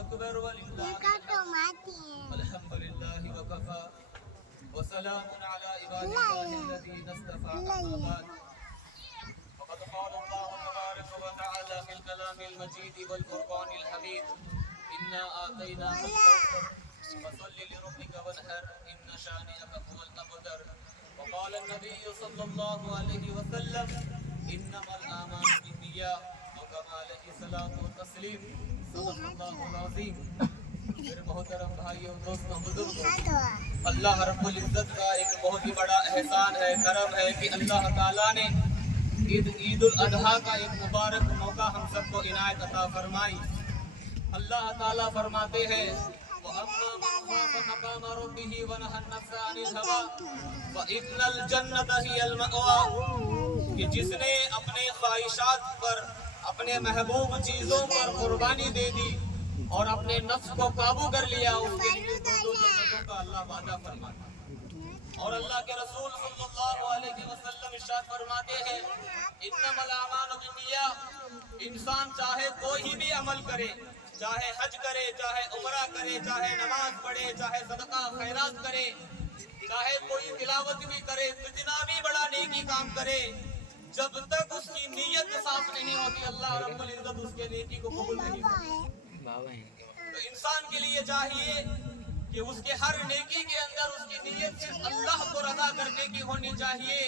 اکبر وللہ الحمدللہ وکفى وسلام علی عباد اللہ الذین اصطفى اما بعد فقد قال اللہ تبارک وتعالی فی الکلام المجید والفرقان الحمید انا آتیناک الکوثر فصل لربک وانحر ان شانئک هو الابتر وقال النبی صلی اللہ علیہ وسلم انما الاعمال بالنیات وكما علیہ الصلاۃ والتسلیم صدق اللہ العظیم۔ میرے محترم بھائیوں دوستوں بزرگوں، اللہ رب العزت کا ایک بہت ہی بڑا احسان ہے، کرم ہے کہ اللہ تعالیٰ نے عید الاضحیٰ کا ایک مبارک موقع ہم سب کو عنایت عطا فرمائی۔ اللہ تعالیٰ فرماتے ہیں وَأَمَّا مَنْ خَافَ مَقَامَ رَبِّهِ وَنَهَى النَّفْسَ عَنِ الْهَوَىٰ فَإِنَّ الْجَنَّةَ هِيَ الْمَأْوَىٰ، کہ جس نے اپنے خواہشات پر، اپنے محبوب چیزوں پر قربانی دے دی اور اپنے نفس کو قابو کر لیا، اس کے لیے دو جنتوں کا اللہ وعدہ فرماتا ہے۔ اور اللہ کے رسول صلی اللہ علیہ وسلم ارشاد فرماتے ہیں انما الاعمال بالنیات، انسان چاہے کوئی بھی عمل کرے، چاہے حج کرے، چاہے عمرہ کرے، چاہے نماز پڑھے، چاہے صدقہ خیرات کرے، چاہے کوئی تلاوت بھی کرے، کتنا بھی بڑا نیکی کام کرے، جب تک اس کی نیت صاف نہیں ہوتی اللہ رب العزت اس کے نیکی کو قبول نہیں کرتا۔ تو انسان کے لیے چاہیے کہ اس کے ہر نیکی کے اندر اس کی نیت صرف اللہ کو رضا کرنے کی ہونی چاہیے،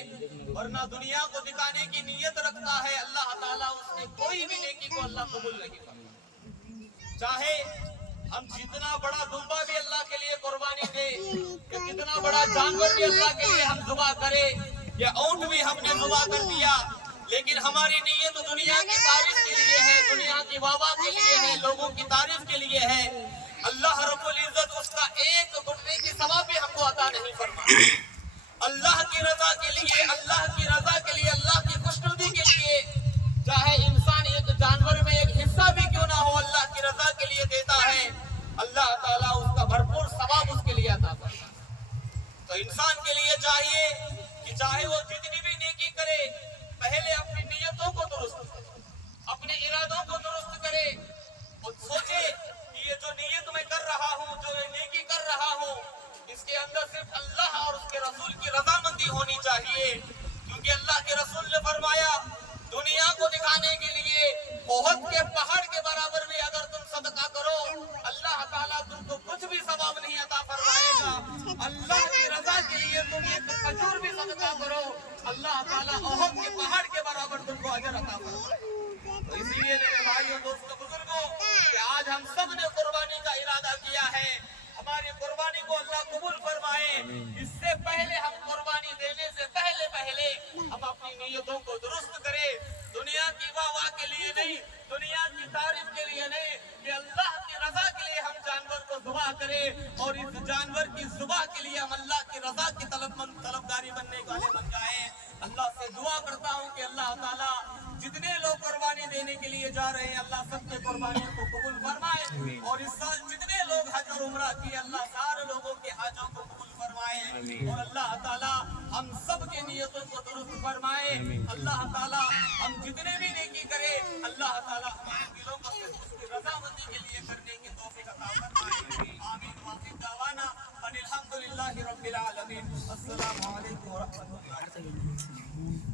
ورنہ دنیا کو دکھانے کی نیت رکھتا ہے اللہ تعالیٰ اس نے کوئی بھی نیکی کو اللہ قبول نہیں کرتا۔ چاہے ہم جتنا بڑا دمبا بھی اللہ کے لیے قربانی دے، یا کتنا بڑا جانور بھی اللہ کے لیے ہم ذبح کرے، یا اونٹ بھی ہم نے ذبح کر دیا، لیکن ہماری نیت دنیا کی تعریف کے لیے ہے، دنیا کی واہ کے لیے ہے، لوگوں کی تعریف کے لیے ہے، اللہ رب العزت اس کا ایک گھٹنے کی ثواب بھی ہم کو عطا نہیں فرماتا۔ اللہ کی رضا کے لیے، اللہ کی رضا کے لیے، اللہ کی خوشنودی کے لیے چاہے انسان ایک جانور میں ایک حصہ بھی کیوں نہ ہو اللہ کی رضا کے لیے دیتا ہے، اللہ تعالیٰ اس کا بھرپور ثواب اس کے لیے عطا فرماتا ہے۔ تو انسان کے لیے چاہیے کہ چاہے وہ جتنی بھی نیکی کرے، پہلے اپنی نیتوں کو درست کرے، اپنے ارادوں کو درست کرے، اور سوچے کہ یہ جو نیت میں کر رہا ہوں، جو یہ نیکی کر رہا ہوں، اس کے اندر صرف اللہ اور اس کے رسول کی رضامندی ہونی چاہیے، کیونکہ اللہ کے رسول نے فرمایا دنیا کو دکھانے کے لیے احد کے پہاڑ کے برابر بھی اگر تم صدقہ کرو، اللہ تعالیٰ تم کو کچھ بھی ثواب نہیں عطا فرمائے گا۔ اللہ کی رضا کے لیے تم ایک کھجور بھی صدقہ کرو، اللہ تعالیٰ احد کے پہاڑ کے برابر تم کو اجر عطا فرمائے گا۔ تو اسی لیے میرے بھائیوں دوستوں بزرگوں کہ آج ہم سب نے قربانی کا ارادہ کیا ہے، ہماری قربانی کو اللہ قبول فرمائے۔ اس سے پہلے ہم قربانی دینے سے پہلے ہم اپنی نیتوں کو درست کریں، دنیا کی واہ کے لیے نہیں، دنیا کی تعریف کے لیے نہیں، کہ اللہ کی رضا کے لیے ہم جانور کو ذبح کریں، اور اس جانور کی ذبح کے لیے ہم اللہ کی رضا کی طلبگاری بننے والے بن جائیں۔ اللہ سے دعا کرتا ہوں کہ اللہ تعالیٰ جتنے لوگ قربانی دینے کے لیے جا رہے ہیں اللہ سب کے قربانیوں کو قبول فرمائے، اور اس سال جتنے لوگ حج اور عمرہ کیے اللہ سارے لوگوں کے حجوں کو قبول فرمائے، اور اللہ تعالیٰ ہم سب کے نیتوں کو درست فرمائے۔ اللہ تعالیٰ ہم جتنے بھی نیکی کرے اللہ تعالیٰ ہمارے دلوں کو صرف اس کی رضامندی کے لیے کرنے کی توفیق عطا فرمائے۔ آمین وآخر دعوانا ان الحمدللہ رب العالمین۔ السلام علیکم ورحمۃ اللہ۔